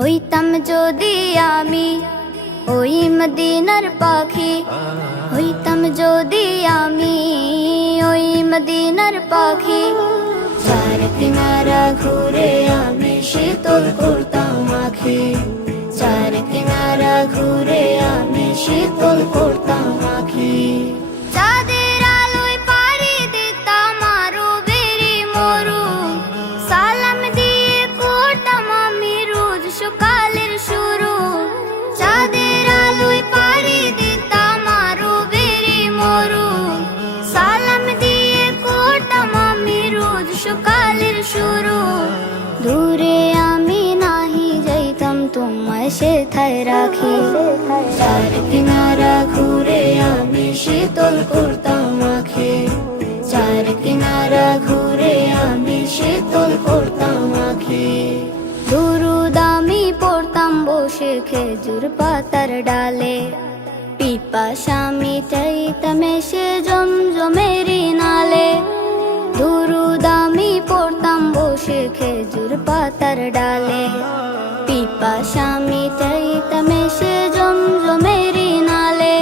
হইতাম যদি আমি ওই মদিনার পাখি, হইতাম যদি আমি ওই মদিনার পাখি। চার কিনারা ঘুরে আমি শীতল করতাম আঁখি, চার কিনারা ঘুরে আমি শীতল করতাম আঁখি। চাঁদের আলোয় পাড়ি দিতাম আরো বেরি মরু, সালাম দিয়ে পড়তাম আমি রোজ সকালের শুরু। চাঁদের আলোয় পাড়ি দিতাম আরো বেরি মরু, সালাম দিয়ে পড়তাম আমি রোজ সকালের শুরু। দূরে আমি নাহি যাইতাম তোমায় সেথায় রাখি, চার কিনারা ঘুরে আমি শীতল করতাম আঁখি, চার কিনারা ঘুরে আমি শীতল করতাম আঁখি। দুরুদ আমি পড়তাম বসে খেজুর পাতার ডালে, পিপাসা মিটাইতাম এসে জমজমেরি নালে। দুরুদ আমি পড়তাম বসে খেজুর পাতার ডালে, পিপাসা মিটাইতাম এসে জমজমেরি নালে।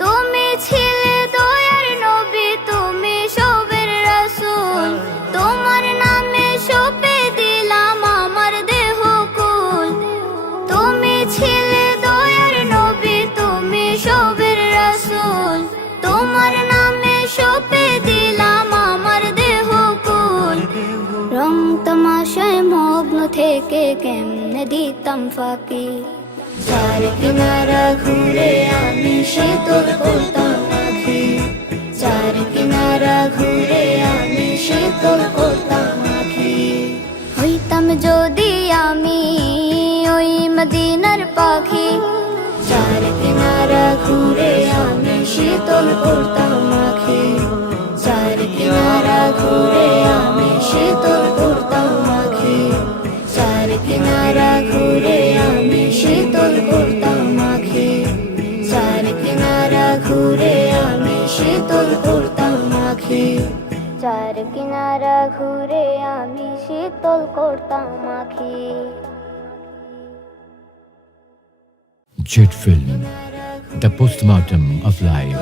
তুমি ছিলে দয়ার নবী, তুমি সবের রাসূল, তোমার নামে সঁপে দিলাম আমার দেহ কুল। তুমি ছিলে দয়ার নবী, তুমি সবের রাসূল, তোমার নামে সঁপে দিলাম আমার দেহ কুল। রং তামাশায় মগ্ন থেকে কেমনে দিতাম ফাঁকি, চার কিনারা ঘুরে আমি শীতল করতাম আঁখি, চার কিনারা ঘুরে আমি শীতল করতাম আঁখি। হইতাম যদি আমি ওই মদিনার পাখি, চার কিনারা ঘুরে আমি শীতল করতাম আঁখি, চার কিনারা ঘুরে আমি শীতল করতাম আঁখি, চার কিনারা ঘুরে আমি শীতল করতাম আঁখি, চার কিনারা ঘুরে আমি শীতল করতাম আঁখি, চার কিনারা ঘুরে আমি শীতল করতাম আঁখি। Jet Film, the postmortem of life.